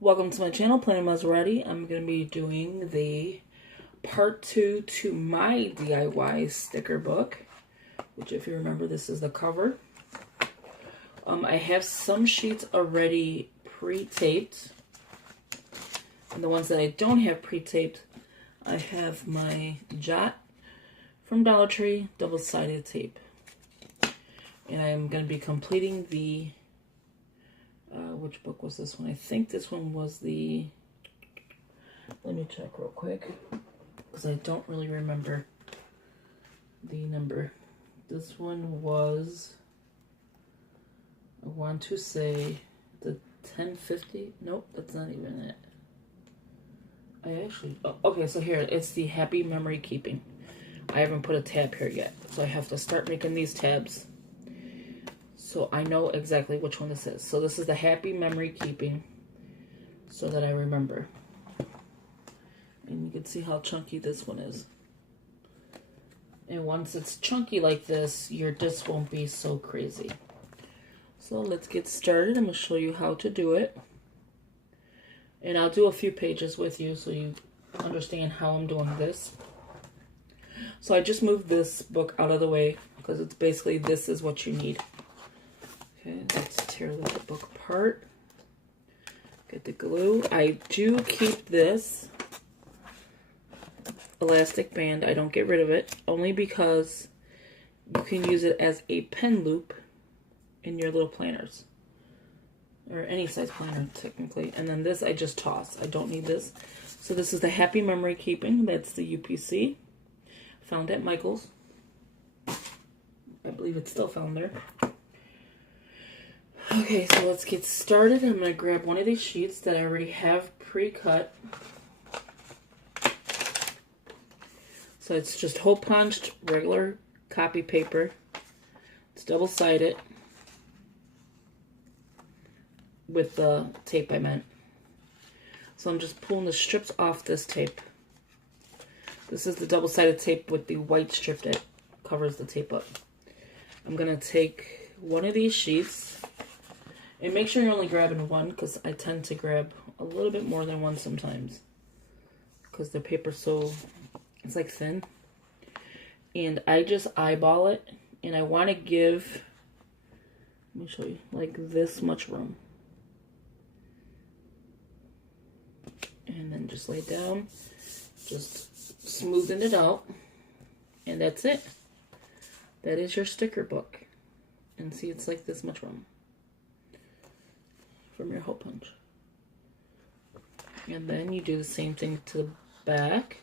Welcome to my channel, Planning Maserati. I'm going to be doing the part 2 to my DIY sticker book, which if you remember, this is the cover. I have some sheets already pre-taped, and the ones that I don't have pre-taped, I have my Jot from Dollar Tree double-sided tape. And I'm going to be completing the which book was this one? I think this one was the, let me check real quick, because I don't really remember the number. This one was, I want to say, the 1050. Nope, that's not even it. I actually, oh, okay, so here, it's the Happy Memory Keeping. I haven't put a tab here yet, so I have to start making these tabs so I know exactly which one this is. So this is the Happy Memory Keeping, so that I remember. And you can see how chunky this one is. And once it's chunky like this, your disc won't be so crazy. So let's get started. I'm going to show you how to do it. And I'll do a few pages with you so you understand how I'm doing this. So I just moved this book out of the way because it's basically, this is what you need. Okay, let's tear the book apart. Get the glue. I do keep this elastic band. I don't get rid of it, only because you can use it as a pen loop in your little planners. Or any size planner, technically. And then this I just toss. I don't need this. So this is the Happy Memory Keeping. That's the UPC. Found at Michael's. I believe it's still found there. Okay, so let's get started. I'm going to grab one of these sheets that I already have pre-cut. So it's just hole punched, regular copy paper. It's double-sided with the tape I meant. So I'm just pulling the strips off this tape. This is the double-sided tape with the white strip that covers the tape up. I'm going to take one of these sheets. And make sure you're only grabbing one, because I tend to grab a little bit more than one sometimes. Because the paper's so, it's like thin. And I just eyeball it. And I want to give, let me show you, like this much room. And then just lay down. Just smoothing it out. And that's it. That is your sticker book. And see, it's like this much room from your hole punch. And then you do the same thing to the back.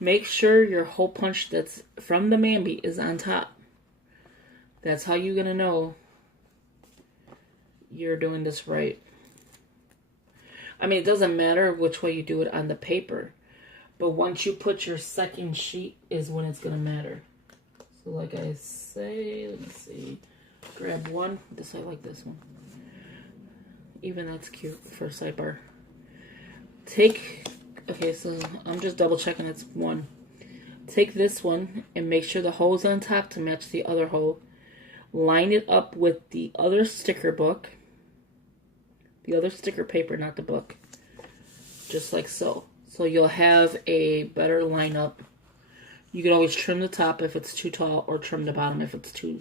Make sure your hole punch that's from the Mambi is on top. That's how you're gonna know you're doing this right. I mean, it doesn't matter which way you do it on the paper, but once you put your second sheet is when it's gonna matter. So like I say, let me see, grab one. I like this one. Even that's cute for a sidebar. Okay, so I'm just double checking it's one. Take this one and make sure the hole's on top to match the other hole. Line it up with the other sticker book. The other sticker paper, not the book. Just like so. So you'll have a better lineup. You can always trim the top if it's too tall, or trim the bottom if it's too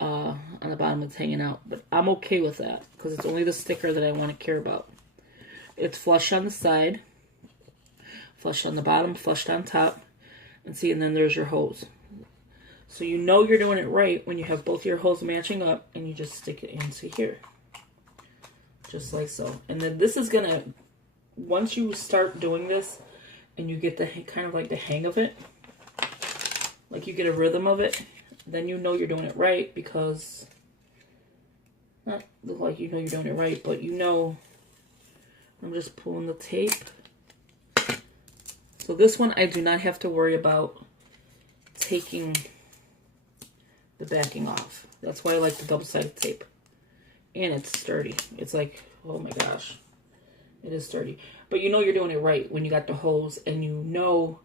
on the bottom it's hanging out. But I'm okay with that because it's only the sticker that I want to care about. It's flush on the side, flush on the bottom, flushed on top, and see, and then there's your hose. So you know you're doing it right when you have both your holes matching up and you just stick it into here. Just like so. And then this is gonna, once you start doing this and you get the kind of like the hang of it, like you get a rhythm of it, then you know you're doing it right, because, not like you know you're doing it right, but you know, I'm just pulling the tape. So this one I do not have to worry about taking the backing off. That's why I like the double-sided tape. And it's sturdy. It's like, oh my gosh, it is sturdy. But you know you're doing it right when you got the holes, and you know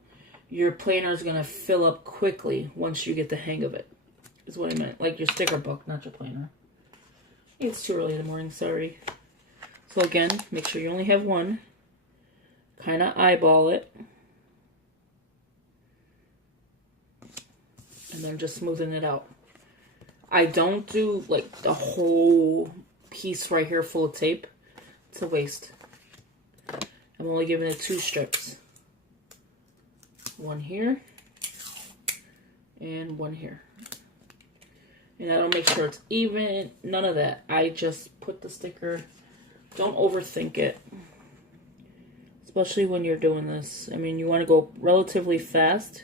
your planner is going to fill up quickly once you get the hang of it, is what I meant. Like your sticker book, not your planner. It's too early in the morning, sorry. So again, make sure you only have one. Kind of eyeball it. And then just smoothing it out. I don't do like the whole piece right here full of tape. It's a waste. I'm only giving it 2 strips. One here. And one here. And I don't make sure it's even. None of that. I just put the sticker. Don't overthink it. Especially when you're doing this. I mean, you want to go relatively fast.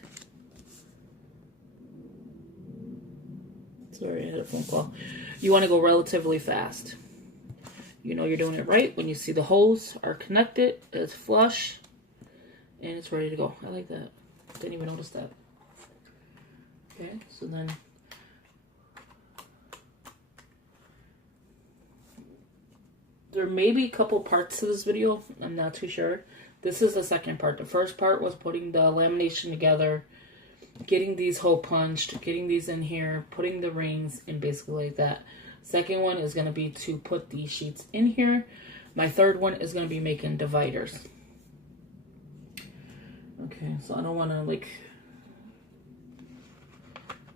Sorry, I had a phone call. You want to go relatively fast. You know you're doing it right when you see the holes are connected, it's flush, and it's ready to go. I like that. Didn't even notice that. Okay, so then there may be a couple parts to this video. I'm not too sure. This is the second part. The first part was putting the lamination together, getting these hole punched, getting these in here, putting the rings, and basically like that. Second one is going to be to put these sheets in here. My third one is going to be making dividers. Okay, so I don't want to like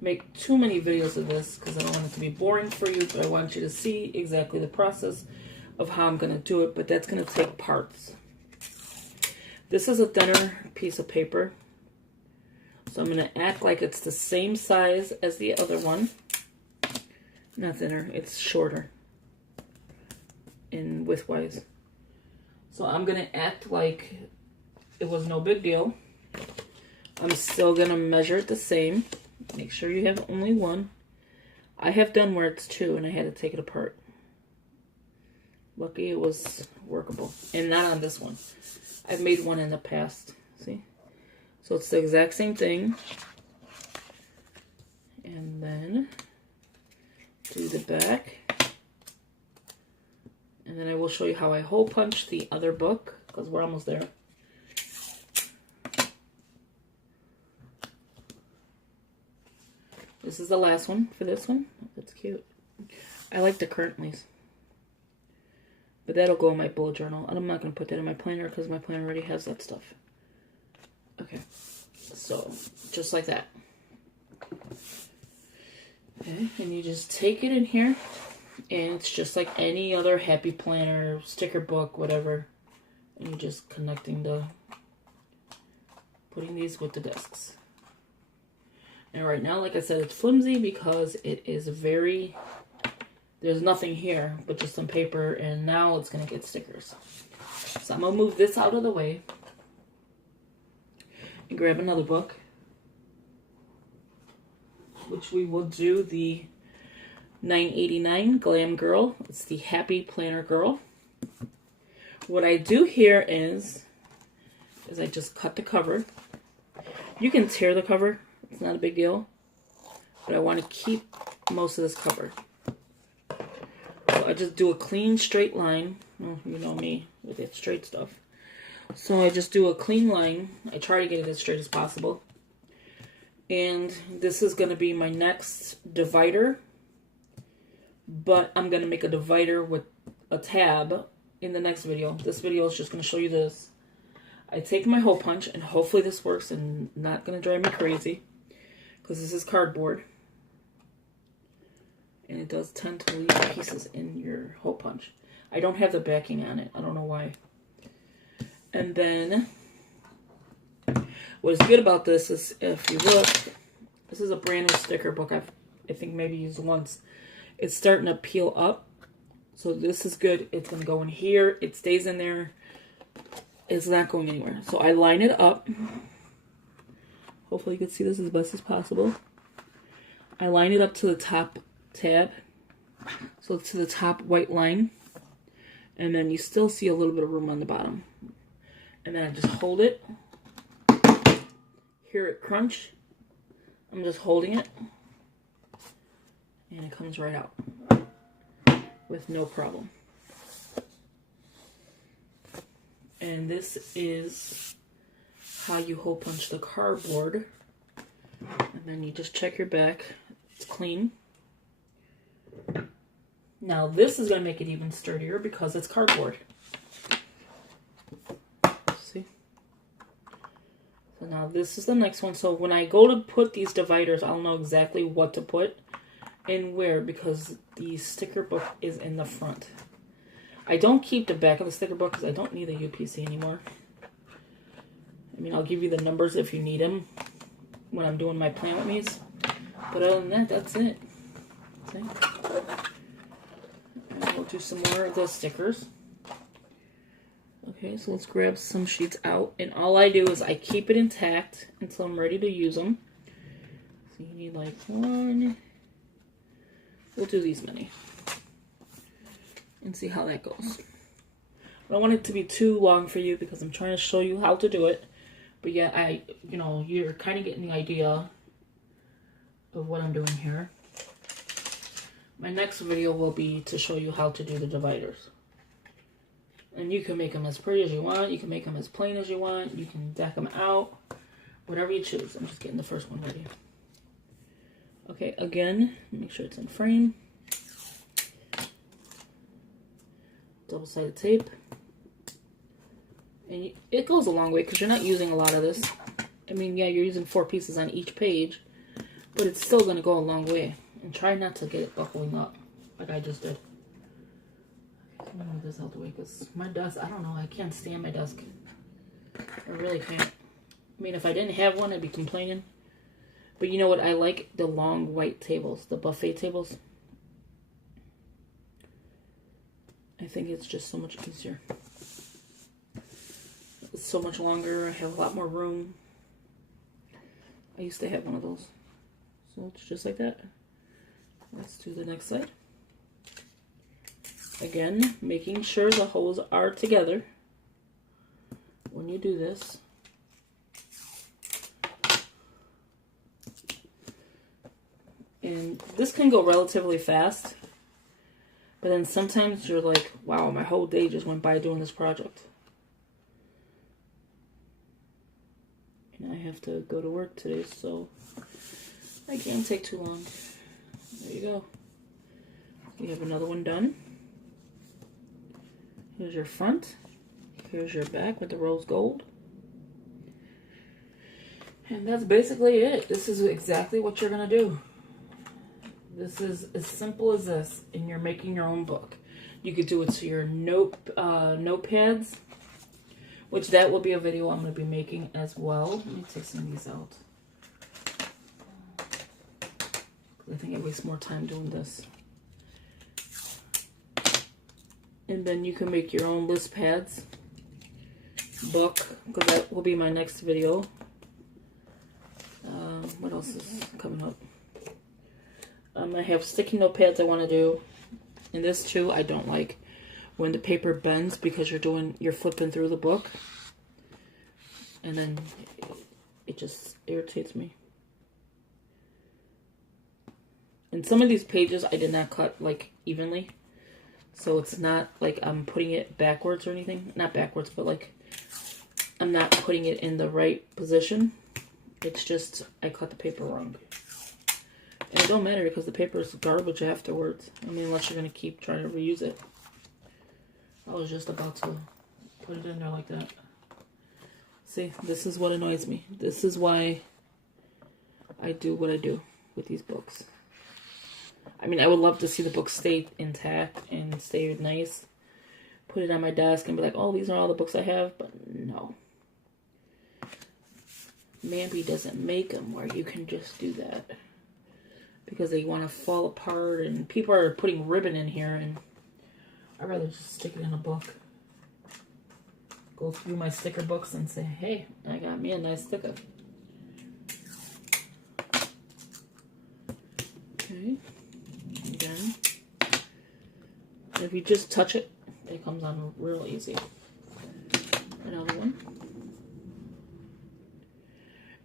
make too many videos of this because I don't want it to be boring for you, but I want you to see exactly the process of how I'm going to do it, but that's going to take parts. This is a thinner piece of paper, so I'm going to act like it's the same size as the other one. Not thinner, it's shorter in width-wise. So I'm going to act like it was no big deal. I'm still going to measure it the same. Make sure you have only one. I have done where it's 2 and I had to take it apart. Lucky it was workable. And not on this one. I've made one in the past. See? So it's the exact same thing. And then do the back. And then I will show you how I hole punch the other book, because we're almost there. This is the last one for this one. That's cute. I like the currentlies. But that'll go in my bullet journal. And I'm not going to put that in my planner because my planner already has that stuff. Okay. So, just like that. Okay, and you just take it in here. And it's just like any other happy planner, sticker book, whatever. And you're just connecting putting these with the discs. And right now, like I said, it's flimsy because it is there's nothing here but just some paper, and now it's going to get stickers. So I'm going to move this out of the way and grab another book, which we will do the $9.89 Glam Girl. It's the Happy Planner Girl. What I do here is I just cut the cover. You can tear the cover. It's not a big deal. But I want to keep most of this cover. So I just do a clean straight line. Well, you know me with that straight stuff. So I just do a clean line. I try to get it as straight as possible. And this is going to be my next divider. But I'm going to make a divider with a tab in the next video. This video is just going to show you this. I take my hole punch, and hopefully this works and not going to drive me crazy. Because this is cardboard. And it does tend to leave pieces in your hole punch. I don't have the backing on it. I don't know why. And then, what is good about this is, if you look, this is a brand new sticker book I think maybe used once. It's starting to peel up. So this is good. It's going to go in here. It stays in there. It's not going anywhere. So I line it up. Hopefully you can see this as best as possible. I line it up to the top tab. So to the top white line. And then you still see a little bit of room on the bottom. And then I just hold it. Hear it crunch. I'm just holding it. And it comes right out. With no problem. And this is how you hole punch the cardboard. And then you just check your back. It's clean. Now this is going to make it even sturdier because it's cardboard. See? So now this is the next one. So when I go to put these dividers, I'll know exactly what to put and where, because the sticker book is in the front. I don't keep the back of the sticker book because I don't need a UPC anymore. I mean, I'll give you the numbers if you need them when I'm doing my plan with me's. But other than that, that's it. See? And we'll do some more of those stickers. Okay, so let's grab some sheets out. And all I do is I keep it intact until I'm ready to use them. So you need like one. We'll do these many. And see how that goes. I don't want it to be too long for you because I'm trying to show you how to do it. But yeah, you're kind of getting the idea of what I'm doing here. My next video will be to show you how to do the dividers. And you can make them as pretty as you want. You can make them as plain as you want. You can deck them out. Whatever you choose. I'm just getting the first one ready. Okay, again, make sure it's in frame. Double-sided tape. And it goes a long way because you're not using a lot of this. I mean, yeah, you're using 4 pieces on each page, but it's still going to go a long way. And try not to get it buckling up like I just did. I'm going to move this out the way because my desk, I don't know, I can't stand my desk. I really can't. I mean, if I didn't have one, I'd be complaining. But you know what? I like the long white tables, the buffet tables. I think it's just so much easier. It's so much longer. I have a lot more room. I used to have one of those. So it's just like that. Let's do the next side. Again, making sure the holes are together when you do this. And this can go relatively fast. But then sometimes you're like, wow, my whole day just went by doing this project. And I have to go to work today, so I can't take too long. There you go. You have another one done. Here's your front. Here's your back with the rose gold. And that's basically it. This is exactly what you're going to do. This is as simple as this, and you're making your own book. You could do it to your notepads, which that will be a video I'm going to be making as well. Let me take some of these out. I think I waste more time doing this. And then you can make your own list pads, book, because that will be my next video. What else is coming up? I have sticky note pads I want to do. And this too, I don't like when the paper bends because you're flipping through the book. And then it just irritates me. And some of these pages I did not cut like evenly. So it's not like I'm putting it backwards or anything. Not backwards, but like I'm not putting it in the right position. It's just I cut the paper wrong. And it don't matter because the paper is garbage afterwards. I mean, unless you're going to keep trying to reuse it. I was just about to put it in there like that. See, this is what annoys me. This is why I do what I do with these books. I mean, I would love to see the book stay intact and stay nice. Put it on my desk and be like, oh, these are all the books I have. But no. Mambi doesn't make them where you can just do that. Because they want to fall apart and people are putting ribbon in here and I'd rather just stick it in a book. Go through my sticker books and say, hey, I got me a nice sticker. Okay. Again. If you just touch it, it comes on real easy. Another one.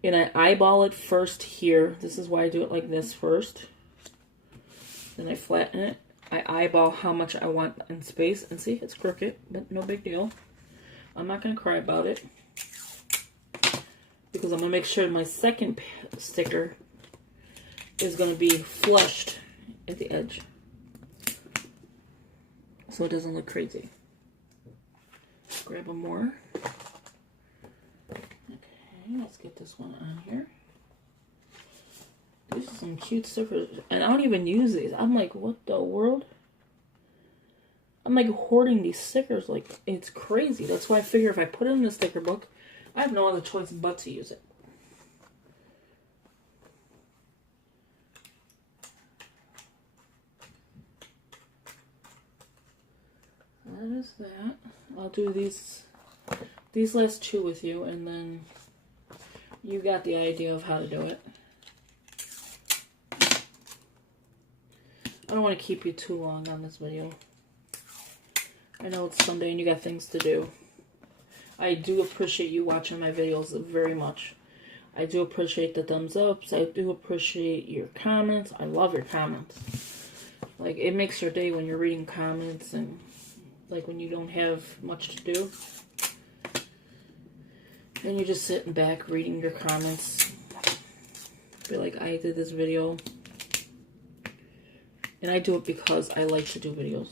And I eyeball it first here. This is why I do it like this first. Then I flatten it. I eyeball how much I want in space. And see, it's crooked, but no big deal. I'm not going to cry about it. Because I'm going to make sure my second sticker is going to be flushed at the edge. so it doesn't look crazy. Grab a more. Okay, let's get this one on here. These are some cute stickers, and I don't even use these. I'm like, what the world? I'm like hoarding these stickers like it's crazy. That's why I figure if I put it in the sticker book, I have no other choice but to use it. That is that. I'll do these last two with you, and then you got the idea of how to do it. I don't want to keep you too long on this video. I know it's Sunday and you got things to do. I do appreciate you watching my videos very much. I do appreciate the thumbs ups. I do appreciate your comments. I love your comments. Like, it makes your day when you're reading comments and like when you don't have much to do. And you're just sitting back reading your comments. Be like, I did this video. And I do it because I like to do videos.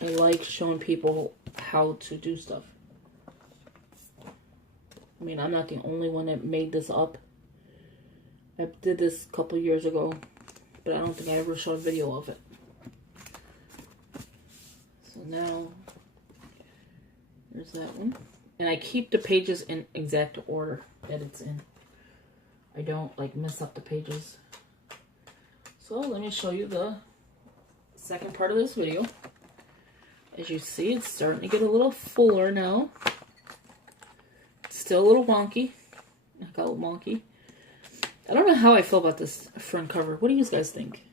I like showing people how to do stuff. I mean, I'm not the only one that made this up. I did this a couple years ago, but I don't think I ever showed a video of it. So now, there's that one. And I keep the pages in exact order that it's in. I don't, like, mess up the pages. So, let me show you the second part of this video. As you see, it's starting to get a little fuller now. It's still a little wonky. I got a little wonky. I don't know how I feel about this front cover. What do you guys think?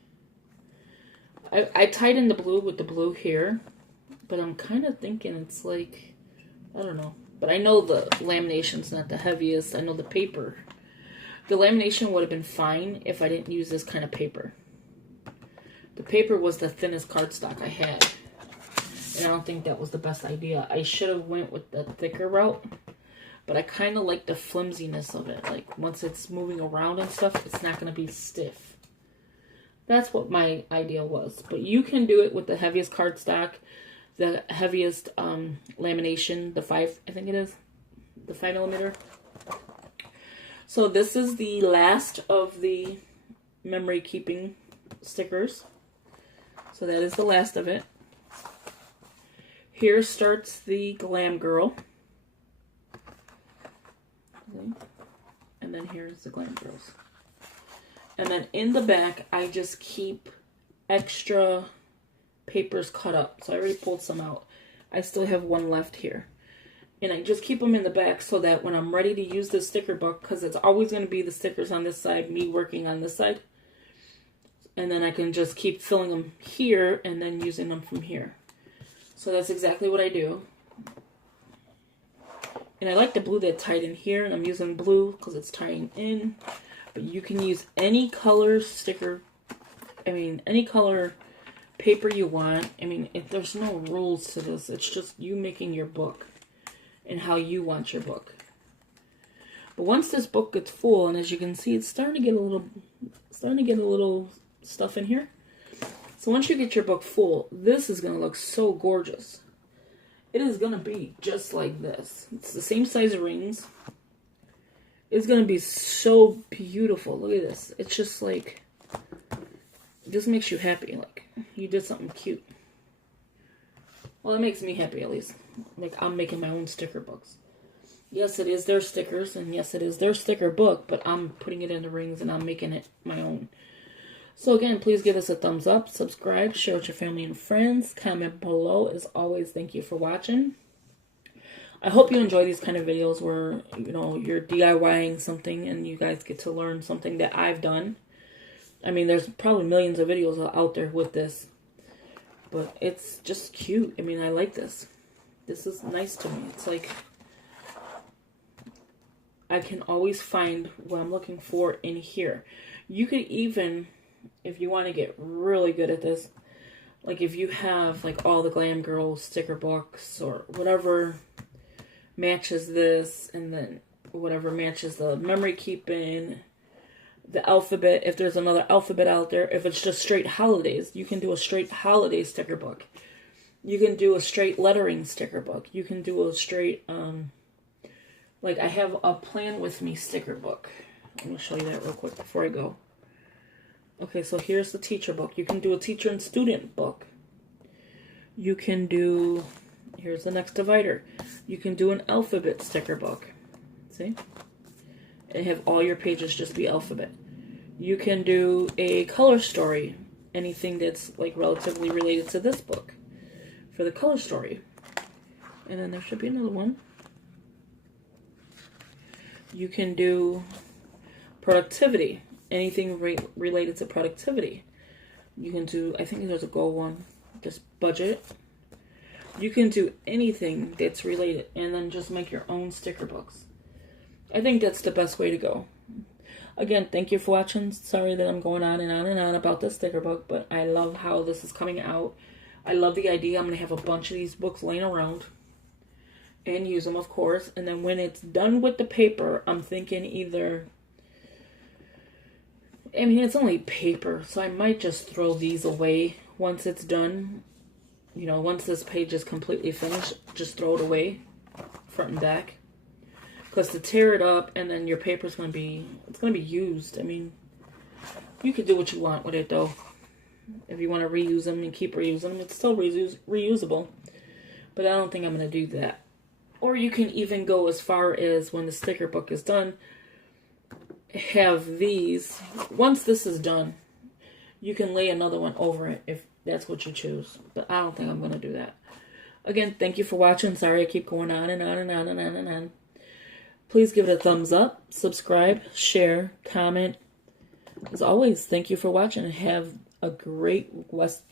I tied in the blue with the blue here, but I'm kind of thinking it's like, I don't know. But I know the lamination's not the heaviest. I know the paper. The lamination would have been fine if I didn't use this kind of paper. The paper was the thinnest cardstock I had. And I don't think that was the best idea. I should have went with the thicker route. But I kind of like the flimsiness of it. Like, once it's moving around and stuff, it's not going to be stiff. That's what my idea was. But you can do it with the heaviest cardstock, the heaviest lamination, the 5, I think it is. The 5mm. So this is the last of the memory keeping stickers. So that is the last of it. Here starts the Glam Girl. And then here's the Glam Girls. And then in the back, I just keep extra papers cut up. So I already pulled some out. I still have one left here. And I just keep them in the back so that when I'm ready to use the sticker book, because it's always going to be the stickers on this side, me working on this side. And then I can just keep filling them here and then using them from here. So that's exactly what I do. And I like the blue that tied in here, and I'm using blue because it's tying in. But you can use any color sticker, any color paper you want. There's no rules to this. It's just you making your book and how you want your book. But once this book gets full, and as you can see, it's starting to get a little stuff in here. So once you get your book full, this is going to look so gorgeous. It is going to be just like this. It's the same size rings. It's going to be so beautiful. Look at this. It's just like, it just makes you happy. Like, you did something cute. Well, it makes me happy at least. Like, I'm making my own sticker books. Yes, it is their stickers, and yes, it is their sticker book, but I'm putting it in the rings and I'm making it my own. So again, please give us a thumbs up, subscribe, share with your family and friends, comment below. As always, thank you for watching. I hope you enjoy these kind of videos where, you're DIYing something and you guys get to learn something that I've done. There's probably millions of videos out there with this, but it's just cute. I like this. This is nice to me. It's like, I can always find what I'm looking for in here. You could even, if you want to get really good at this, like if you have like all the Glam Girl sticker books or whatever matches this, and then whatever matches the memory keeping, the alphabet, if there's another alphabet out there, if it's just straight holidays, you can do a straight holiday sticker book. You can do a straight lettering sticker book. You can do a straight, like I have a Plan With Me sticker book. Let me show you that real quick before I go. Okay, so here's the teacher book. You can do a teacher and student book. You can do, here's the next divider. You can do an alphabet sticker book. See? And have all your pages just be alphabet. You can do a color story. Anything that's like relatively related to this book for the color story. And then there should be another one. You can do productivity. Anything related to productivity. You can do, I think there's a goal one. Just budget. You can do anything that's related and then just make your own sticker books. I think that's the best way to go. Again, thank you for watching. Sorry that I'm going on and on and on about this sticker book, but I love how this is coming out. I love the idea. I'm going to have a bunch of these books laying around and use them, of course. And then when it's done with the paper, I'm thinking either, I mean, it's only paper, so I might just throw these away once it's done. You know, once this page is completely finished, just throw it away, front and back. Because to tear it up and then your paper's going to be, it's going to be used. I mean, you could do what you want with it though. If you want to reuse them and keep reusing them, it's still reusable. But I don't think I'm going to do that. Or you can even go as far as when the sticker book is done, have these, once this is done, you can lay another one over it if that's what you choose. But I don't think I'm going to do that. Again, thank you for watching. Sorry I keep going on and on and on and on and on. Please give it a thumbs up, subscribe, share, comment. As always, thank you for watching and have a great rest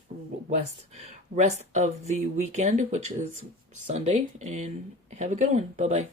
of the weekend, which is Sunday, and have a good one. Bye-bye.